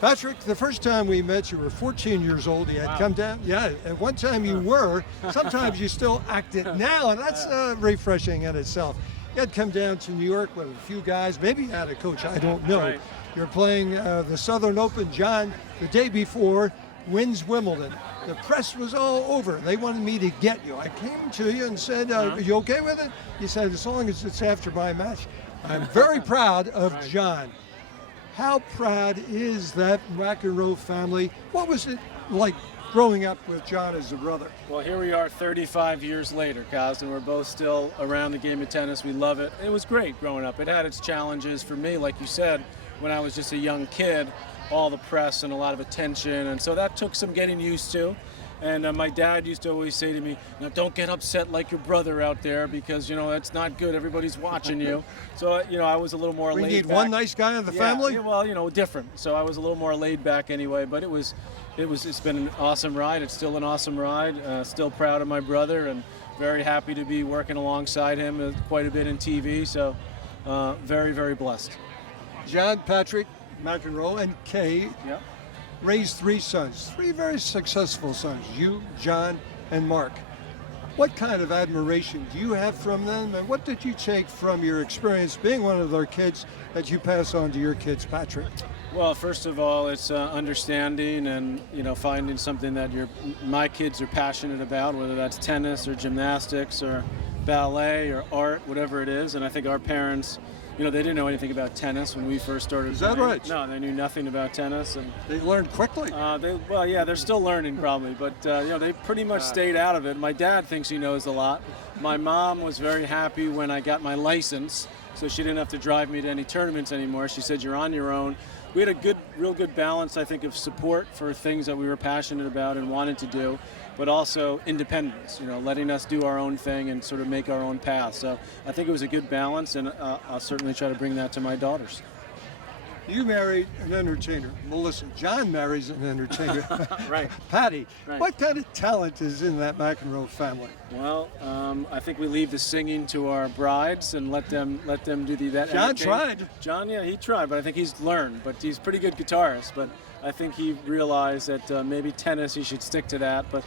Patrick, the first time we met, you were 14 years old. You had come down. Yeah, at one time you were. Sometimes you still act it now, and that's refreshing in itself. You had come down to New York with a few guys. Maybe you had a coach. I don't know. Right. You're playing the Southern Open. John, the day before, wins Wimbledon. The press was all over. They wanted me to get you. I came to you and said, are you okay with it? You said, as long as it's after my match. I'm very proud of John. How proud is that McEnroe family? What was it like growing up with John as a brother? Well, here we are 35 years later, Kaz, and we're both still around the game of tennis. We love it. It was great growing up. It had its challenges for me, like you said, when I was just a young kid, all the press and a lot of attention, and so that took some getting used to. And my dad used to always say to me, don't get upset like your brother out there because, that's not good. Everybody's watching you. So, I was a little more laid back. We need one nice guy in the family? Yeah, well, different. So I was a little more laid back anyway, but it's been an awesome ride. It's still an awesome ride. Still proud of my brother and very happy to be working alongside him quite a bit in TV. So very, very blessed. John, Patrick, McEnroe, and Kay. Yep. Raised three sons, three very successful sons, you, John, and Mark. What kind of admiration do you have from them, and what did you take from your experience being one of their kids that you pass on to your kids, Patrick? Well, first of all, it's understanding and, finding something that my kids are passionate about, whether that's tennis or gymnastics or ballet or art, whatever it is. And I think our parents, they didn't know anything about tennis when we first started. Is that playing. right? No, they knew nothing about tennis, and they learned quickly. They're still learning probably, but they pretty much stayed out of it. My dad thinks he knows a lot. My mom was very happy when I got my license, so she didn't have to drive me to any tournaments anymore. She said, "You're on your own." We had a real good balance, I think, of support for things that we were passionate about and wanted to do, but also independence, letting us do our own thing and sort of make our own path. So I think it was a good balance, and I'll certainly try to bring that to my daughters. You married an entertainer, Melissa. John marries an entertainer, Right. Patty. Right. What kind of talent is in that McEnroe family? Well, I think we leave the singing to our brides and let them do that. John tried. John, yeah, he tried, but I think he's learned. But he's a pretty good guitarist. But I think he realized that maybe tennis, he should stick to that. But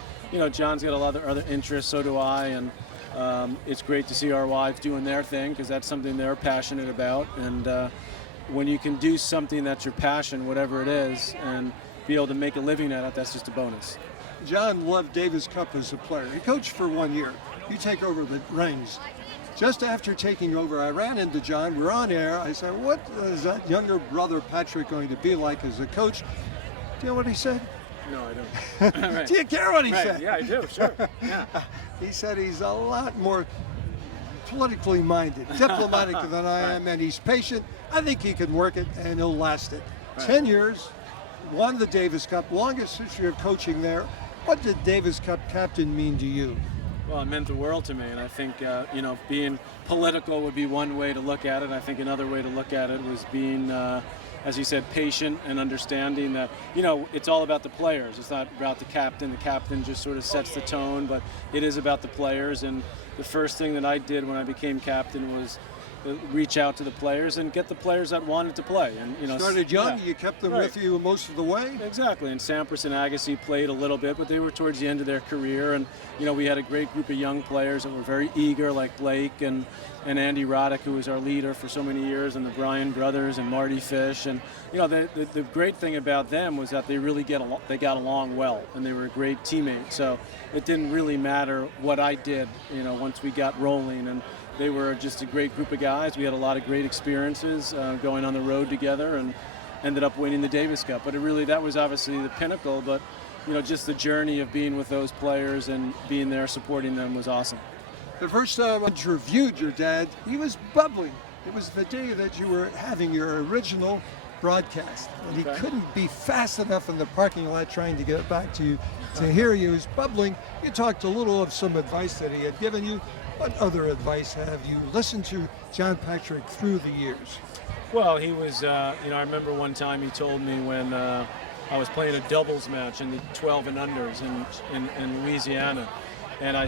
John's got a lot of other interests. So do I, and it's great to see our wives doing their thing because that's something they're passionate about. And when you can do something that's your passion, whatever it is, and be able to make a living at it, that's just a bonus. John loved Davis Cup as a player. He coached for 1 year. You take over the reins. Just after taking over, I ran into John. We're on air. I said, what is that younger brother Patrick going to be like as a coach? Do you know what he said? No, I don't. Right. Do you care what he said? Yeah, I do, sure. Yeah. He said he's a lot more politically minded, diplomatic than I am, and he's patient. I think he can work it, and he'll last it. Right. 10 years, won the Davis Cup, longest history of coaching there. What did Davis Cup captain mean to you? Well, it meant the world to me, and I think, being political would be one way to look at it. I think another way to look at it was being, as you said, patient and understanding that, it's all about the players. It's not about the captain. The captain just sort of sets the tone, but it is about the players. And the first thing that I did when I became captain was reach out to the players and get the players that wanted to play. And started young, you kept them with you most of the way. Exactly. And Sampras and Agassi played a little bit, but they were towards the end of their career. And we had a great group of young players that were very eager, like Blake and Andy Roddick, who was our leader for so many years, and the Bryan brothers and Marty Fish. And the great thing about them was that they really got along well, and they were a great teammate. So it didn't really matter what I did, once we got rolling. And they were just a great group of guys. We had a lot of great experiences going on the road together and ended up winning the Davis Cup. But that was obviously the pinnacle, but just the journey of being with those players and being there supporting them was awesome. The first time I interviewed your dad, he was bubbling. It was the day that you were having your original broadcast, and he couldn't be fast enough in the parking lot trying to get back to you to hear you. He was bubbling. You talked a little of some advice that he had given you. What other advice have you listened to John Patrick through the years? Well, he was, I remember one time he told me when I was playing a doubles match in the 12 and unders in Louisiana, and I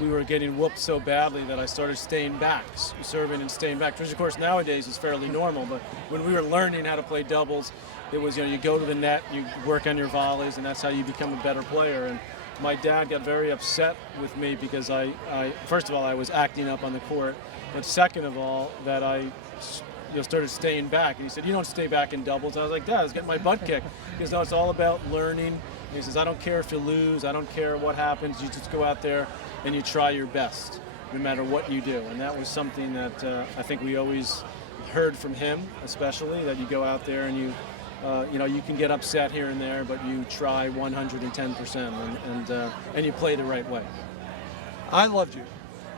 we were getting whooped so badly that I started staying back, serving and staying back, which of course nowadays is fairly normal. But when we were learning how to play doubles, it was, you go to the net, you work on your volleys, and that's how you become a better player. And my dad got very upset with me because I first of all, I was acting up on the court, but second of all, that I started staying back. And he said, "You don't stay back in doubles." I was like, "Dad, I was getting my butt kicked." Because no, it's all about learning. And he says, "I don't care if you lose. I don't care what happens. You just go out there and you try your best, no matter what you do." And that was something that I think we always heard from him, especially, that you go out there and you can get upset here and there, but you try 110% and you play the right way. I loved you.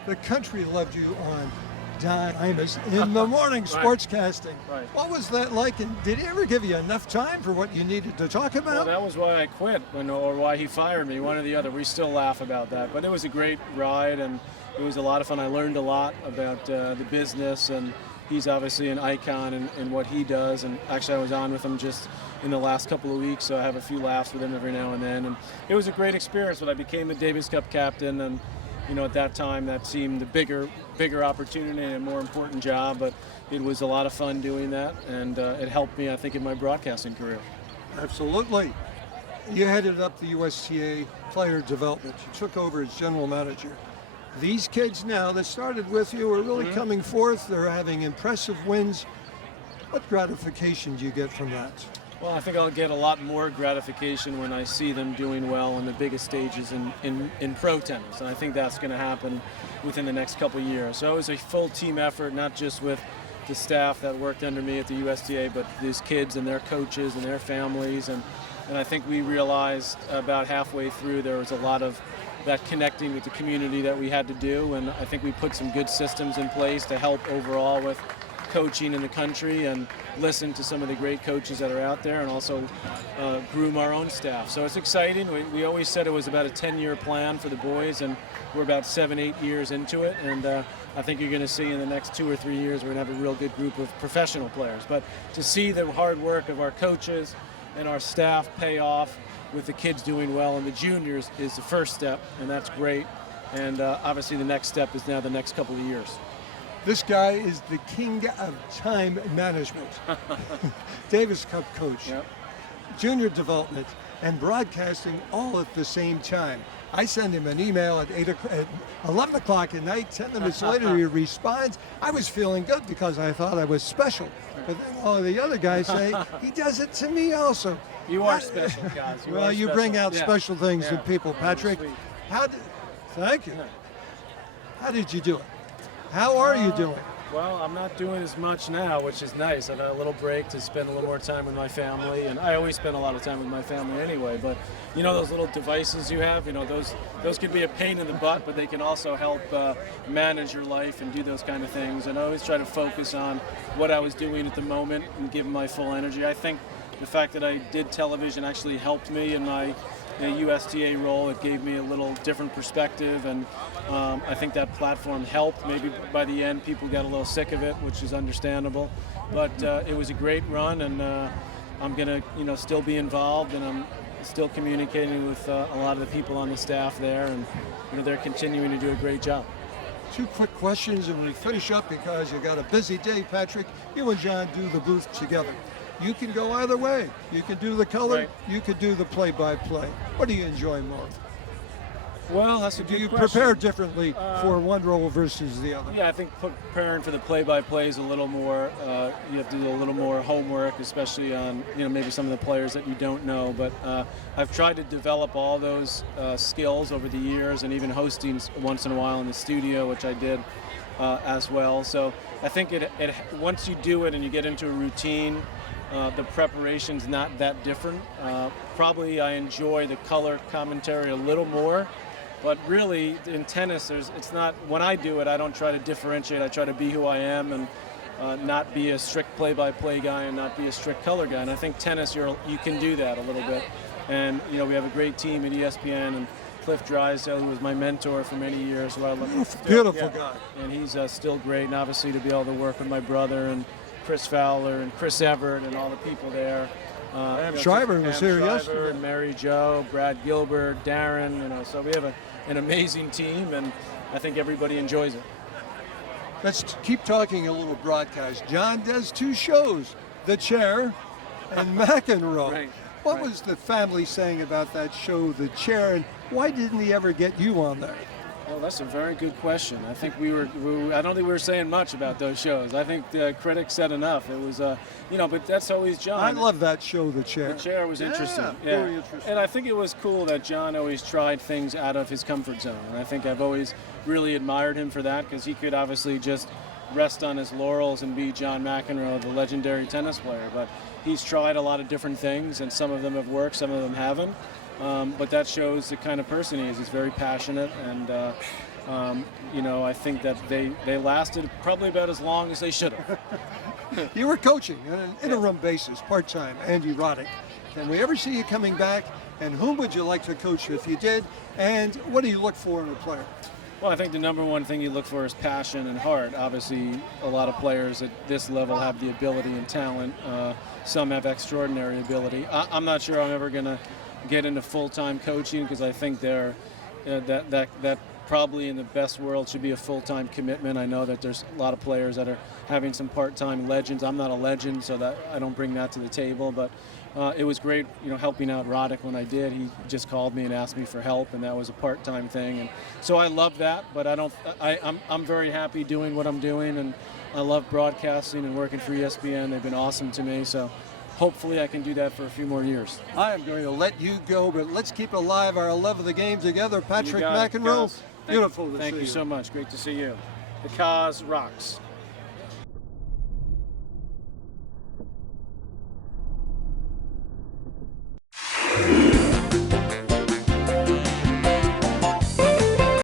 The country loved you on Don Imus in the morning sportscasting. Right. What was that like, and did he ever give you enough time for what you needed to talk about? Well, that was why I quit, or why he fired me, one or the other. We still laugh about that, but it was a great ride, and it was a lot of fun. I learned a lot about the business, and he's obviously an icon in what he does. And actually, I was on with him just in the last couple of weeks, so I have a few laughs with him every now and then. And it was a great experience when I became a Davis Cup captain, and at that time that seemed the bigger opportunity and a more important job, but it was a lot of fun doing that, and it helped me, I think, in my broadcasting career. Absolutely. You headed up the USTA player development. You took over as general manager. These kids now that started with you are really coming forth. They're having impressive wins. What gratification do you get from that? Well, I think I'll get a lot more gratification when I see them doing well on the biggest stages in pro tennis. And I think that's going to happen within the next couple of years. So it was a full team effort, not just with the staff that worked under me at the USTA, but these kids and their coaches and their families. And I think we realized about halfway through there was a lot of that connecting with the community that we had to do. And I think we put some good systems in place to help overall with coaching in the country, and listen to some of the great coaches that are out there, and also groom our own staff. So it's exciting. We always said it was about a 10-year plan for the boys, and we're about 7-8 years into it. And I think you're going to see in the next 2 or 3 years we're going to have a real good group of professional players. But to see the hard work of our coaches and our staff pay off with the kids doing well and the juniors is the first step, and that's great. And obviously the next step is now the next couple of years. This guy is the king of time management. Davis Cup coach, Yep. junior development, and broadcasting all at the same time. I send him an email at 11 o'clock at night. 10 minutes later, he responds. I was feeling good because I thought I was special. But then all the other guys say, he does it to me also. You are special, guys. Well, you bring out special things in people, Patrick. Sweet. Thank you. How did you do it? How are you doing? Well, I'm not doing as much now, which is nice. I've had a little break to spend a little more time with my family, and I always spend a lot of time with my family anyway. But those little devices you have, those can be a pain in the butt, but they can also help manage your life and do those kind of things. And I always try to focus on what I was doing at the moment and give my full energy. I think the fact that I did television actually helped me in my USTA role. It gave me a little different perspective, and I think that platform helped. Maybe by the end people got a little sick of it, which is understandable, but it was a great run, and I'm going to still be involved, and I'm still communicating with a lot of the people on the staff there, and they're continuing to do a great job. 2 quick questions and we finish up because you got a busy day, Patrick. You and John do the booth together. You can go either way. You can do the color, Right. You could do the play-by-play. What do you enjoy more? Well, that's a Do good you question. prepare differently for one role versus the other? Yeah, I think preparing for the play-by-play is a little more, you have to do a little more homework, especially on, maybe some of the players that you don't know. But I've tried to develop all those skills over the years, and even hosting once in a while in the studio, which I did as well. So I think it once you do it and you get into a routine, the preparation's not that different. Probably I enjoy the color commentary a little more. But really, in tennis, it's not, when I do it, I don't try to differentiate. I try to be who I am, and not be a strict play-by-play guy and not be a strict color guy. And I think tennis, you can do that a little bit. And, we have a great team at ESPN, and Cliff Drysdale, who was my mentor for many years. Who I love. Beautiful guy. And he's still great. And obviously to be able to work with my brother and Chris Fowler and Chris Everett and all the people there. Shriver was here yesterday. And Mary Jo, Brad Gilbert, Darren. So we have a an amazing team, and I think everybody enjoys it. Let's keep talking a little broadcast. John does 2 shows, The Chair and McEnroe. Right, What right. was the family saying about that show, The Chair, and why didn't he ever get you on there? Well, that's a very good question. I think I don't think we were saying much about those shows. I think the critics said enough. It was, but that's always John. I love that show, The Chair. The Chair was interesting. Very interesting. And I think it was cool that John always tried things out of his comfort zone. And I think I've always really admired him for that, because he could obviously just rest on his laurels and be John McEnroe, the legendary tennis player. But he's tried a lot of different things, and some of them have worked, some of them haven't. But that shows the kind of person he is. He's very passionate, and I think that they lasted probably about as long as they should have. You were coaching on an interim basis, part-time, Andy Roddick. Can we ever see you coming back? And whom would you like to coach if you did? And what do you look for in a player? Well, I think the number one thing you look for is passion and heart. Obviously, a lot of players at this level have the ability and talent. Some have extraordinary ability. I'm not sure I'm ever going to get into full-time coaching, because I think that probably in the best world should be a full-time commitment. I know that there's a lot of players that are having some part-time legends. I'm not a legend, so that I don't bring that to the table, but it was great, helping out Roddick when I did. He just called me and asked me for help, and that was a part-time thing, and so I love that. But I'm very happy doing what I'm doing, and I love broadcasting and working for ESPN. They've been awesome to me, so hopefully I can do that for a few more years. I am going to let you go, but let's keep alive our love of the game together. Patrick You got it, McEnroe, Cos. beautiful to see Thank you you. so much. Great to see you. The Cos rocks.